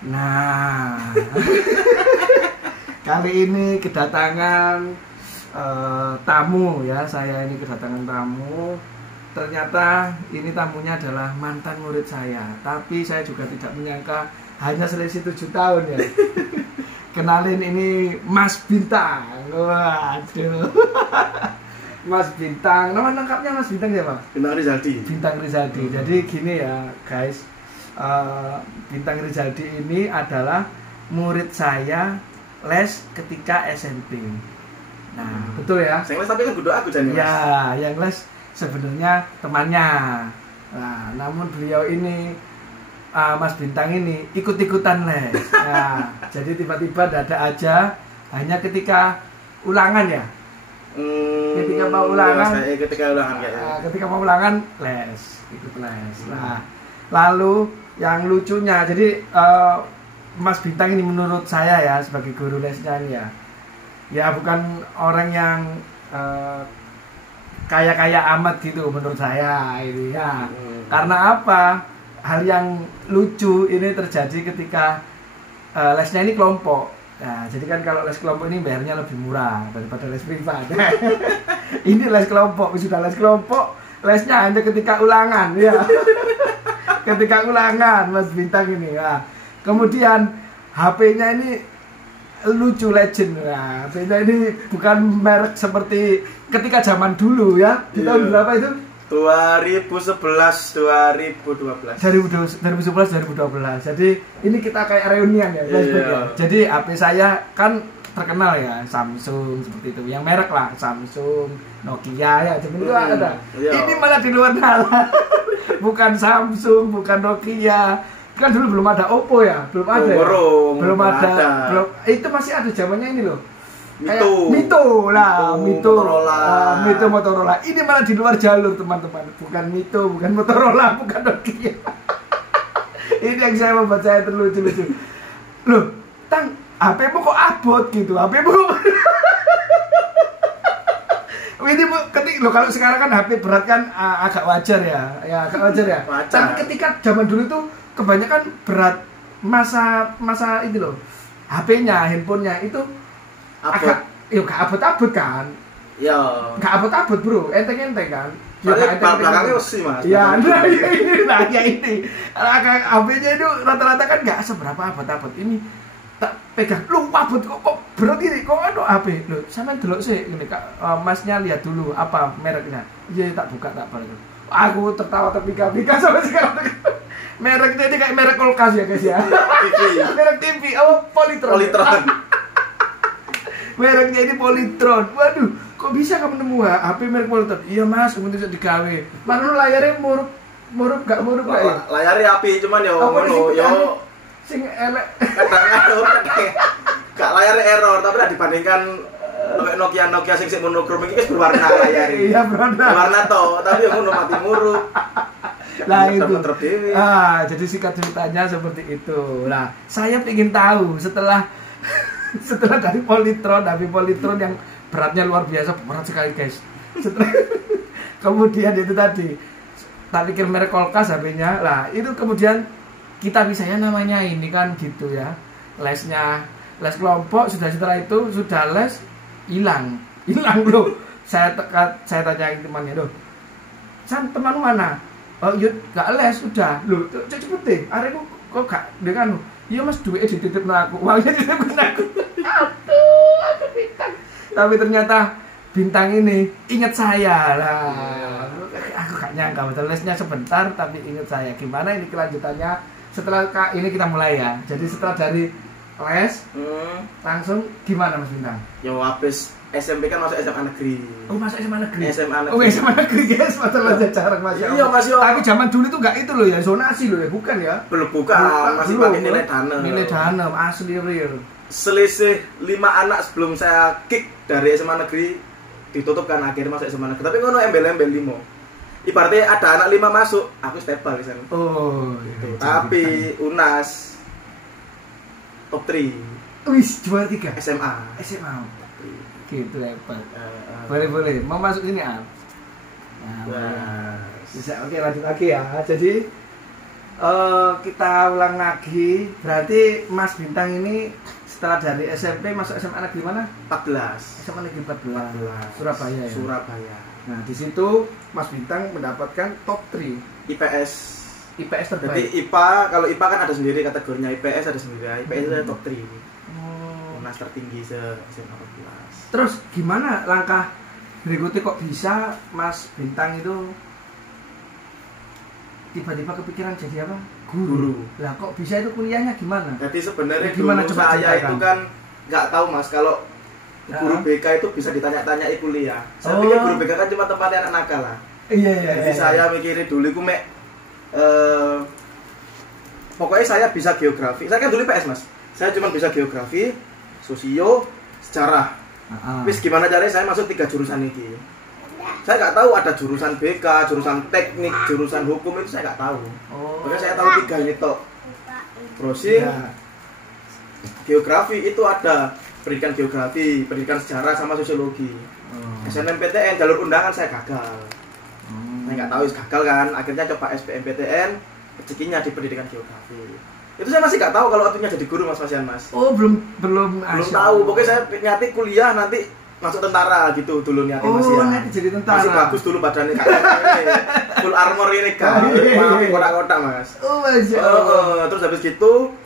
Nah, kali ini kedatangan tamu ya, saya ini kedatangan tamu. Ternyata ini tamunya adalah mantan murid saya, tapi saya juga tidak menyangka hanya selisih 7 tahun ya. Kenalin, ini Mas Bintang. Waduh. Mas Bintang, nama lengkapnya Mas Bintang siapa? Bintang Rizaldi. Bintang Rizaldi. Jadi gini ya guys, Bintang Rizaldi ini adalah murid saya les ketika SMP. Nah, betul ya? Yang les tapi kan kudu aku jane, Mas. Ya, yang les sebenarnya temannya. Nah, namun beliau ini Mas Bintang ini ikut-ikutan les. Nah, jadi tiba-tiba dada aja hanya ketika ulangan ya. Ketika mau ulangan, ketika mau ulangan les, ikut les. Nah, lalu yang lucunya, jadi Mas Bintang ini menurut saya ya sebagai guru lesnya ini ya bukan orang yang kaya-kaya amat gitu menurut saya ini ya. Karena apa? Hal yang lucu ini terjadi ketika lesnya ini kelompok. Nah, jadi kan kalau les kelompok ini bayarnya lebih murah daripada les privat. Ini les kelompok, sudah les kelompok, lesnya hanya ketika ulangan ya. Ketika ulangan Mas Bintang ini ya. Kemudian HP-nya ini lucu, legend. Nah, HP-nya ini bukan merek seperti ketika zaman dulu ya. Di tahun berapa itu? 2011 2012. 2011 2012. Jadi ini kita kayak reunian ya, flashback. Jadi HP saya kan terkenal ya, Samsung seperti itu. Yang merek lah, Samsung, Nokia ya, jadi itu ada. Ini malah di luar nalar. Bukan Samsung, bukan Nokia. Kan dulu belum ada Oppo ya, belum ada. Belum ada. Itu masih ada zamannya ini loh. Mito Motorola. Ini malah di luar jalur teman-teman. Bukan Mito, bukan Motorola, bukan Nokia. Ini yang saya membuat saya terlucu-lucu. Loh, Tang, HP-mu kok abot gitu? HP-mu ini ketik loh, kalau sekarang kan HP berat kan agak wajar ya. Ya, agak wajar ya. Tapi ketika zaman dulu tuh kebanyakan berat masa itu loh. HP-nya, handphonenya itu agak, gak abot-abot kan? Ya. Gak abot-abot bro, enteng-enteng kan? Ya, belakangnya besi Mas. Ya, nah ini. HP-nya itu rata-rata kan gak seberapa abot-abot. Ini tak pegang, lu abot kok berat ini, kok ada HP? Loh, sampean delok sih ini Kak, Masnya lihat dulu apa mereknya. Iya, tak buka tak balik. Aku tertawa terpika-pika sampai sekarang. Mereknya ini kayak merek kulkas ya guys ya. Merek TV, Polytron. Mereknya ini Polytron. Waduh, kok bisa kamu nemu HP merek Polytron? Iya Mas, kemudian bisa digawe. Mana layarnya murup gak ya? Layarnya api, cuman ya ngono, yo sing elek. Kadang gak layarnya error, tapi lah dibandingkan Nokia sing monokrom iki wis berwarna layar. Iya, berwarna to, tapi yang ngono mati murup. Lah itu. Jadi singkat ceritanya seperti itu. Nah, saya ingin tahu setelah dari Polytron, HP Polytron yang beratnya luar biasa, berat sekali guys. Kemudian itu tadi, tak pikir merek kulkas HP-nya. Lah itu kemudian kita bisanya namanya ini kan gitu ya. Lesnya, les kelompok, setelah itu sudah les hilang loh. Saya tanyain temannya, "Loh, San teman mana?" "Oh, yuk gak les udah." "Loh, cepet deh. Arek kok gak dengan?" "Iya Mas, duitnya dititipin aku." Uangnya dititipin aku. Aduh, Bintang. Tapi ternyata Bintang ini ingat saya lah. Aku gak nyangka betul, lesnya sebentar tapi ingat saya. Gimana ini kelanjutannya setelah ini kita mulai ya. Jadi setelah dari les langsung gimana Mas Bintang? Yo habis SMP kan masuk SMA negeri. Oh, masuk SMA negeri. SMA negeri. Oh, SMA negeri guys, masalah jarak Mas. Iya, Mas. Tapi zaman dulu itu enggak itu loh ya, zonasi loh ya, bukan ya? Bukan, masih pakai nilai dana. Nilai dana asli real. Selisih 5 anak sebelum saya kick dari SMA negeri ditutup kan, akhirnya masuk SMA negeri. Tapi ngono embel-embel 5. Ibaratnya ada anak 5 masuk, aku stable di sana. Oh, gitu. Tapi UNAS top 3. Wis, juara 3 SMA. Gitu hebat. Boleh. Mau masuk sini Al? Nah, bisa. Oke, lanjut lagi ya. Jadi Kita ulang lagi. Berarti Mas Bintang ini setelah dari SMP masuk SMA negeri mana? 14. SMA negeri 14. Surabaya ya. Surabaya. Nah, di situ Mas Bintang mendapatkan top 3 IPS terbaik. Jadi IPA, kalau IPA kan ada sendiri kategorinya, IPS ada sendiri. IPS itu top 3. Unas tertinggi SMA 14. Terus gimana langkah berikutnya kok bisa Mas Bintang itu tiba-tiba kepikiran jadi apa? Guru. Lah kok bisa itu kuliahnya gimana? Jadi sebenarnya gimana dulu coba saya itu kan nggak tahu Mas kalau guru BK itu bisa ditanya-tanyai kuliah. Saya pikir guru BK kan cuma tempatnya anak nakal lah. Iya. Jadi saya mikirin dulu aku pokoknya saya bisa geografi. Saya kan dulu PS Mas. Saya cuma bisa geografi, sosio, sejarah. Terus gimana caranya saya masuk 3 jurusan ini? Saya nggak tahu ada jurusan BK, jurusan teknik, jurusan hukum itu saya nggak tahu. Makanya saya tahu 3 ini toh. Browsing, geografi itu ada pendidikan geografi, pendidikan sejarah sama sosiologi. SNMPTN jalur undangan saya gagal. Saya nggak tahu gagal kan. Akhirnya coba SBMPTN, rezekinya di pendidikan geografi. Itu saya masih nggak tahu kalau waktunya jadi guru Mas Mas. Oh belum tahu. Pokoknya saya nyati kuliah nanti masuk tentara gitu dulu niatnya Mas ya. Nanti jadi tentara. Masih bagus dulu badannya kayak ini. Full armor ini kan. Mami kotak-kotak Mas. Masya Allah. Terus habis gitu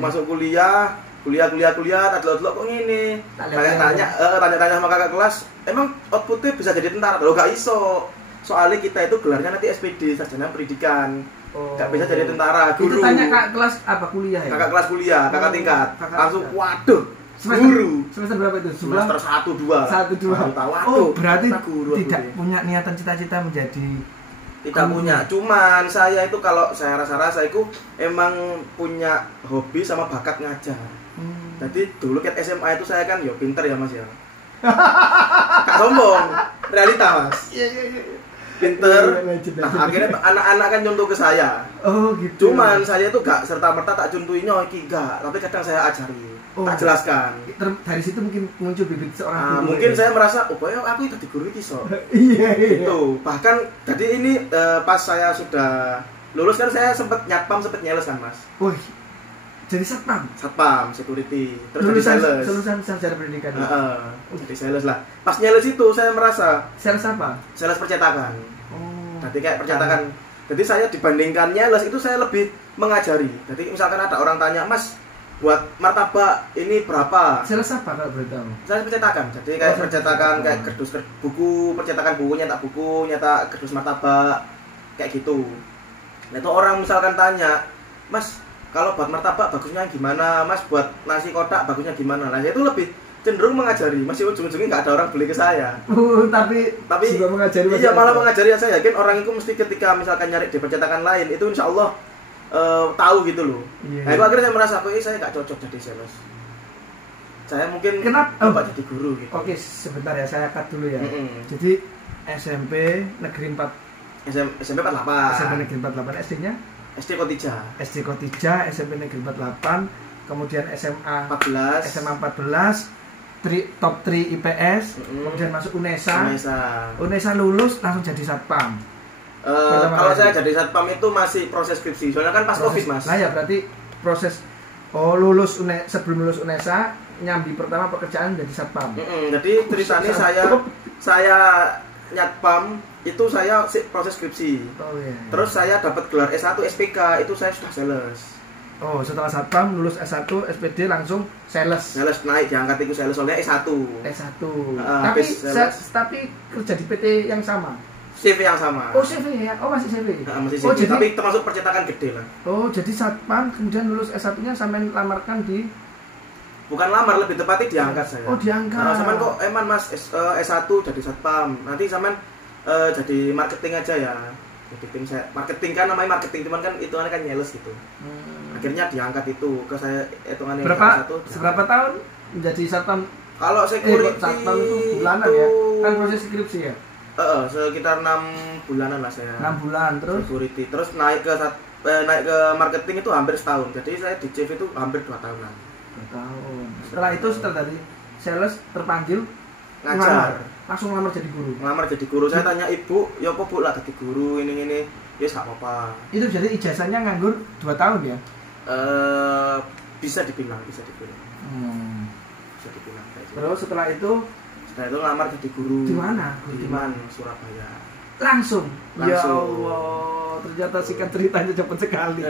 masuk kuliah, atlet-atlet kok ngene. Tanya-tanya sama kakak kelas, emang outputnya bisa jadi tentara? Kalau nggak iso. Soalnya kita itu gelarnya nanti SPD, sarjana pendidikan. Nggak bisa jadi tentara, guru. Itu tanya kakak kelas apa kuliah ya? Kakak kelas kuliah, kakak tingkat. Langsung waduh. Guru. Semester berapa itu? Semester 1, 2. Oh, berarti tidak punya niatan cita-cita menjadi tidak punya. Cuman saya itu kalau saya rasa itu emang punya hobi sama bakat ngajar. Jadi dulu ke SMA itu saya kan ya pinter ya Mas ya. Gak sombong, realita Mas. Iya. Pinter. Nah, akhirnya anak-anak kan nyontoh ke saya. Oh gitu. Cuman saya itu gak serta-merta tak contohinnya iki enggak, tapi kadang saya ajari. Tak jelaskan. Dari situ mungkin muncul bibit seorang guru. Mungkin saya merasa, oh boy, aku itu di guru itu so. Iya. Itu bahkan jadi ini pas saya sudah lulus kan saya sempat nyatpam, sempat nyales kan Mas. Wih, jadi satpam security. Terus jadi sales. Lulusan sarjana pendidikan. Jadi sales lah. Pas nyales itu saya merasa. Sales apa? Sales percetakan. Jadi kayak percetakan. Jadi saya dibandingkan nyales itu saya lebih mengajari. Jadi misalkan ada orang tanya, Mas, buat martabak ini berapa? Sales apa kalau boleh tahu? Sales percetakan. Jadi kayak percetakan kayak kerdus buku, percetakan buku, nyetak kerdus martabak kayak gitu. Nah, itu orang misalkan tanya, Mas, kalau buat martabak bagusnya gimana? Mas, buat nasi kotak bagusnya gimana? Nah, itu lebih cenderung mengajari. Masih ujung-ujungnya nggak ada orang beli ke saya. Tapi juga mengajari. Iya, malah mengajari. Saya yakin orang itu mesti ketika misalkan nyari di percetakan lain itu insya Allah tahu gitu loh. Iya. Nah, itu akhirnya saya merasa kok saya nggak cocok jadi sales. Saya mungkin kenapa jadi guru gitu. Oke, sebentar ya, saya cut dulu ya. Jadi SMP negeri 4 SMP 48. SMP negeri 48, SD-nya SD Kotija, SMP negeri 48, kemudian SMA 14, top 3 IPS, kemudian masuk UNESA lulus langsung jadi satpam. Kalau saya jadi satpam itu masih proses skripsi, soalnya kan pas Covid Mas. Nah ya berarti proses lulus sebelum lulus UNESA nyambi pertama pekerjaan jadi satpam. Jadi ceritanya saya nyatpam itu saya proses skripsi. Terus saya dapat gelar S1 SPK itu saya sudah sales. Oh, setelah satpam lulus S1 SPD langsung sales naik diangkat itu sales soalnya S1. Tapi kerja di PT yang sama. CV yang sama. Oh, CV ya. Oh, masih CV. Masih CV. Jadi, tapi termasuk percetakan gede lah. Oh, jadi satpam kemudian lulus S1-nya sampai lamarkan di. Bukan lamar, lebih tepatnya diangkat saya. Oh, diangkat. Saman kok Mas S1 jadi satpam. Nanti saman jadi marketing aja ya. Jadi tim saya marketing kan namanya marketing, cuman kan hitungannya kan nyales gitu. Akhirnya diangkat itu ke saya hitungannya berapa tahun menjadi satpam? Kalau security satpam itu bulanan ya. Kan proses skripsi ya. Sekitar 6 bulanan lah saya. 6 bulan terus security. Terus naik ke marketing itu hampir setahun. Jadi saya di chief itu hampir 2 tahunan. 2 tahun. Setelah itu setelah dari sales terpanggil ngajar. Langsung ngelamar jadi guru. Saya tanya ibu, ya apa Bu lah jadi guru ini. Ya gak apa-apa. Itu jadi ijazahnya nganggur 2 tahun ya? Bisa dibilang. Bisa dibilang kayak gitu. Terus setelah itu ngelamar jadi guru. Di mana? Di mana? Surabaya. Langsung. Ya Allah, ternyata singkat ceritanya cepat sekali.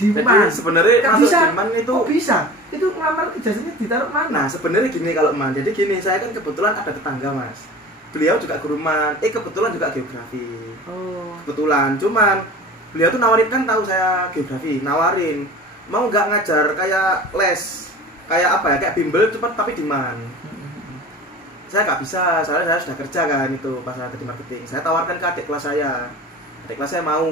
Di mana? Sebenarnya masuk bisa, Diman itu kok bisa? Itu ngelamar ijazahnya ditaruh mana? Nah, sebenarnya gini kalau Man. Jadi gini, saya kan kebetulan ada tetangga, Mas. Beliau juga guru Man. Kebetulan juga geografi. Kebetulan. Cuman beliau tuh nawarin, kan tahu saya geografi, nawarin mau nggak ngajar kayak les, kayak apa ya, kayak bimbel cepat tapi di Man. Saya nggak bisa, soalnya saya sudah kerja kan itu pas ada di marketing. Saya tawarkan ke adik kelas saya mau.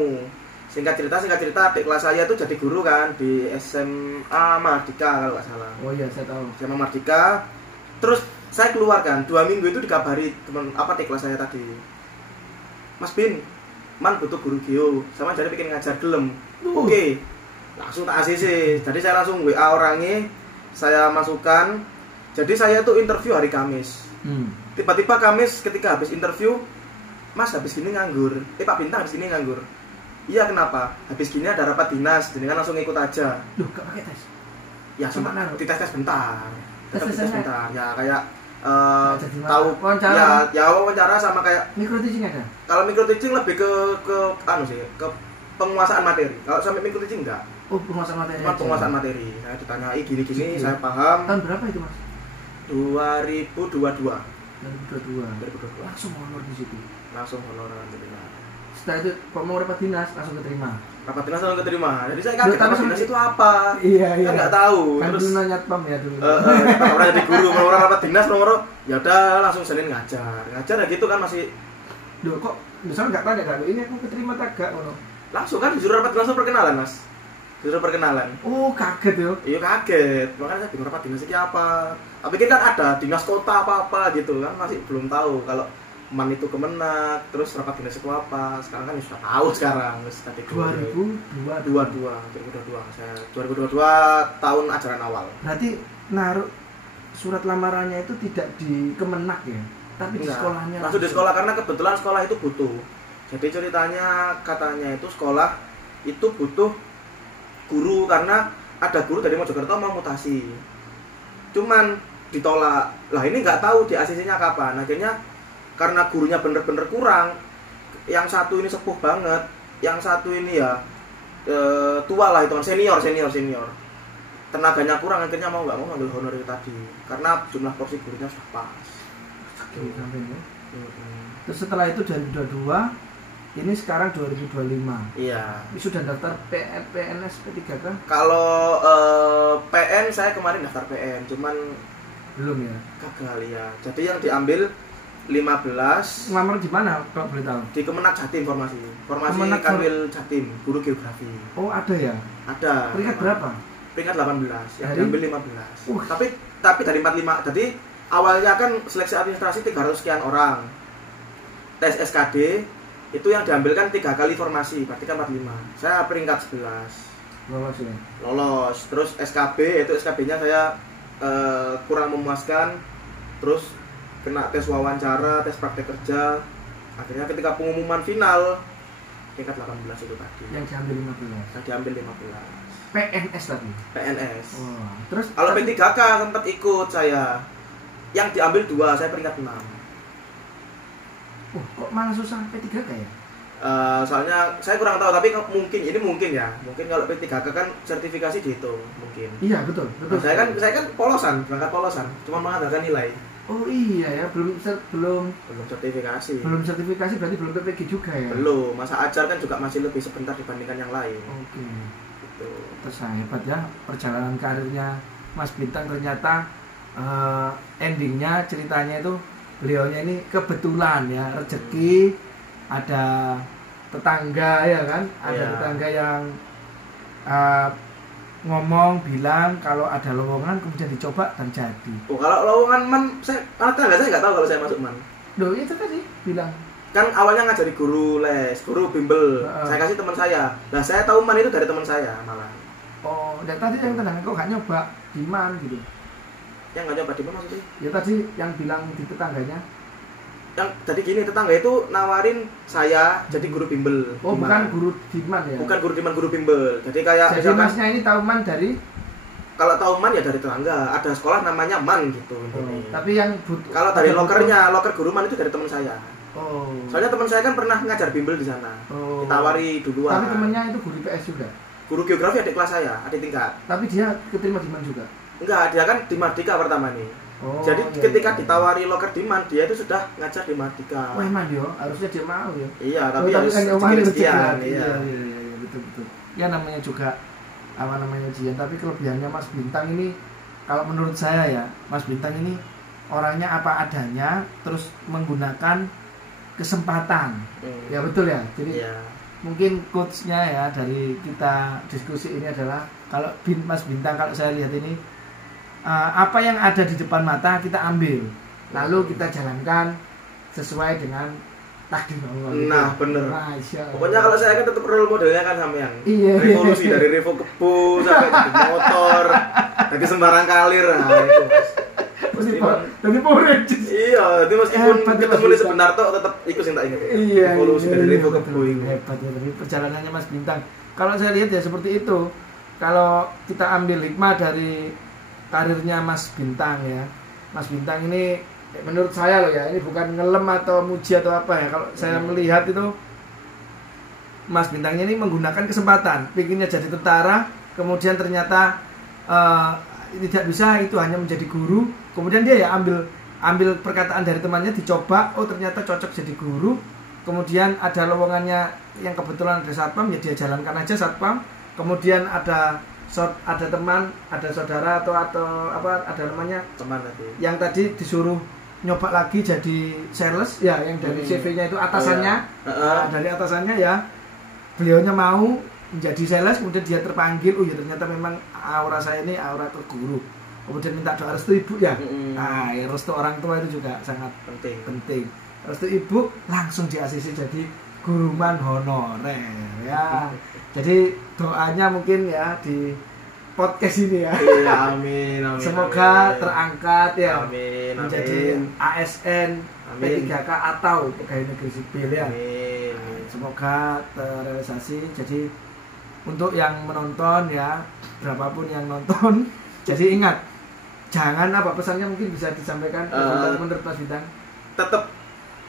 Singkat cerita adik kelas saya tuh jadi guru kan di SMA Mardika kalau nggak salah. Oh iya, saya tahu. SMA Mardika. Terus saya keluar kan, 2 minggu itu dikabari teman adik kelas saya tadi, Mas Bin, Man butuh guru geo, sama jadi bikin ngajar gelem. Oke. Langsung tak ACC. Jadi saya langsung WA orangnya, saya masukkan. Jadi saya tuh interview hari Kamis. Tiba-tiba Kamis ketika habis interview, Mas habis gini nganggur. Pak Bintang habis gini nganggur. Iya, kenapa? Habis gini ada rapat dinas, jadi kan langsung ikut aja. Loh, gak pakai tes? Ya cuma dites bentar. Tes bentar. Ya kayak tahu wawancara. Ya wawancara sama kayak micro teaching ada. Kalau micro teaching lebih ke ke penguasaan materi. Kalau sampai micro teaching enggak. Oh, penguasaan materi. Penguasaan materi. Saya ditanyai gini-gini, saya paham. Tahun berapa itu, Mas? 2022. Langsung honor di situ. Langsung honor alhamdulillah. Setelah itu mau rapat dinas langsung keterima. Jadi saya kaget rapat dinas itu apa? Iya. Kan enggak tahu. Kan terus dulu nanya pam ya dulu. Orang jadi guru, orang rapat dinas ya udah langsung Senin ngajar ya gitu kan masih. Loh, kok misalnya enggak tanya kan, ini aku keterima tak gak ngono. Langsung kan disuruh rapat langsung perkenalan, Mas. Oh, kaget yo. Iya kaget. Makanya saya bingung rapat dinas ini apa. Tapi kan ada dinas kota apa gitu kan, masih belum tahu kalau Man itu Kemenak, terus rapat dinas itu apa. Sekarang kan sudah tahu sekarang. Tadi 2022. Saya 2022 tahun ajaran awal. Berarti naruh surat lamarannya itu tidak di Kemenak ya, tapi di sekolahnya. Langsung di sekolah karena kebetulan sekolah itu butuh. Jadi ceritanya katanya itu sekolah itu butuh guru karena ada guru dari Mojokerto mau mutasi. Cuman ditolak. Lah ini nggak tahu di ACC-nya kapan. Akhirnya karena gurunya bener-bener kurang, yang satu ini sepuh banget, yang satu ini ya tua lah, itu senior. Tenaganya kurang, akhirnya mau nggak mau ngambil honorer tadi karena jumlah porsi gurunya sudah pas. Terus setelah itu 2022, ini sekarang 2025. Iya. Sudah daftar PNS P3K? Kalau PN saya kemarin daftar PN, cuman belum ya. Gagal ya. Jadi yang diambil 15. Ngelamar di mana kalau boleh tahu? Di Kemenak Jatim formasi Kanwil Jatim, guru geografi. Oh, ada ya? Ada. Peringkat berapa? Peringkat 18, yang diambil 15. Tapi dari 45. Jadi awalnya kan seleksi administrasi 300 sekian orang. Tes SKD itu yang diambil kan 3 kali formasi, berarti kan 45. Saya peringkat 11. Lolos ya? Lolos. Terus SKB, itu SKB-nya saya kurang memuaskan. Terus kena tes wawancara, tes praktek kerja. Akhirnya ketika pengumuman final tingkat 18 itu tadi. Yang diambil 15. Saya diambil 15. PNS tadi. PNS. Oh, terus kalau P3K sempat ikut saya. Yang diambil 2, saya peringkat 6. Kok malah susah P3K ya? Soalnya saya kurang tahu, tapi mungkin ya. Mungkin kalau P3K kan sertifikasi dihitung mungkin. Iya, betul. Nah, saya kan berangkat polosan, cuma mengandalkan nilai. Oh iya ya, belum sertifikasi. Belum sertifikasi berarti belum PPG juga ya? Belum, masa ajar kan juga masih lebih sebentar dibandingkan yang lain. Oke. Gitu. Terus hebat ya perjalanan karirnya Mas Bintang, ternyata endingnya ceritanya itu beliaunya ini kebetulan ya, rezeki, ada tetangga ya kan, ada tetangga yang ngomong bilang kalau ada lowongan kemudian dicoba dan jadi. Kalau lowongan Man, saya nggak tahu kalau saya masuk Man. Loh itu tadi bilang kan awalnya ngajari guru les, guru bimbel. Saya kasih teman saya. Nah saya tahu Man itu dari teman saya malah. Oh, dan tadi yang tetangga kok nggak nyoba di Man gitu? Yang nggak nyoba di Man maksudnya? Ya tadi yang bilang di tetangganya. yang tadi gini, tetangga itu nawarin saya jadi guru bimbel. Oh, bukan guru Diman ya? Bukan guru Diman, guru bimbel. Jadi kayak jadi masnya ini tahu Man dari? Kalau tahu Man ya dari tetangga. Ada sekolah namanya Man gitu. Tapi yang kalau dari lokernya, loker guru Man itu dari teman saya. Oh. Soalnya teman saya kan pernah ngajar bimbel di sana. Oh. Ditawari duluan. Tapi temennya itu guru IPS juga? Guru geografi adik kelas saya, adik tingkat. Tapi dia keterima di Man juga? Enggak, dia kan di Mardika pertama nih. Oh, jadi iya, ketika iya. ditawari loker di Man, dia itu sudah ngajar di Mardika. Wah, emang yo, harusnya dia mau ya. Iya, tapi harus kan sekian. Iya, betul. Ya namanya juga apa namanya ujian, tapi kelebihannya Mas Bintang ini kalau menurut saya ya, Mas Bintang ini orangnya apa adanya, terus menggunakan kesempatan. Ya betul ya. Jadi mungkin quotes-nya ya dari kita diskusi ini adalah kalau Mas Bintang, kalau saya lihat ini apa yang ada di depan mata kita ambil, lalu kita jalankan sesuai dengan takdir Allah. Nah, bener. Masya Allah. Pokoknya kalau saya kan tetap role modelnya kan sampean. Iya. Revolusi dari Revo Kebo sampai ke motor, dari sembarang kalir. Nah, itu. Dari Powerade. Iya, itu meskipun ketemu di Sebenarto tetap ikut sing tak ingat. Iya. Revolusi dari Revo Kebo itu. Hebat ya dari perjalanannya Mas Bintang. Kalau saya lihat ya seperti itu. Kalau kita ambil hikmah dari karirnya Mas Bintang ya, Mas Bintang ini menurut saya loh ya, ini bukan ngelem atau muji atau apa ya. Kalau saya melihat itu Mas Bintangnya ini menggunakan kesempatan, pinginnya jadi tentara, kemudian ternyata tidak bisa, itu hanya menjadi guru. Kemudian dia ya ambil perkataan dari temannya, dicoba, oh ternyata cocok jadi guru. Kemudian ada lowongannya yang kebetulan ada satpam, ya dia jalankan aja satpam. Kemudian ada teman, ada saudara atau apa ada namanya teman tadi. Yang tadi disuruh nyoba lagi jadi sales ya, yang dari CV-nya itu atasannya. Dari atasannya ya beliaunya mau menjadi sales, kemudian dia terpanggil, oh ya ternyata memang aura saya ini aura ke guru. Kemudian minta doa restu ibu ya. Nah, ya, restu orang tua itu juga sangat penting. Restu ibu langsung di ACC jadi guruman honorer ya. Jadi doanya mungkin ya di podcast ini ya. Iya, amin. Semoga terangkat ya. Amin. Menjadi ASN P3K atau pegawai negeri sipil ya. Amin. Semoga terrealisasi. Jadi untuk yang menonton ya, berapapun yang nonton, jadi ingat, jangan apa pesannya mungkin bisa disampaikan menurut Mas Bintang. Tetap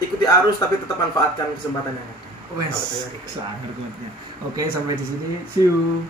ikuti arus tapi tetap manfaatkan kesempatan yang ada. Wes, sangat kuatnya. Oke, sampai di sini. See you.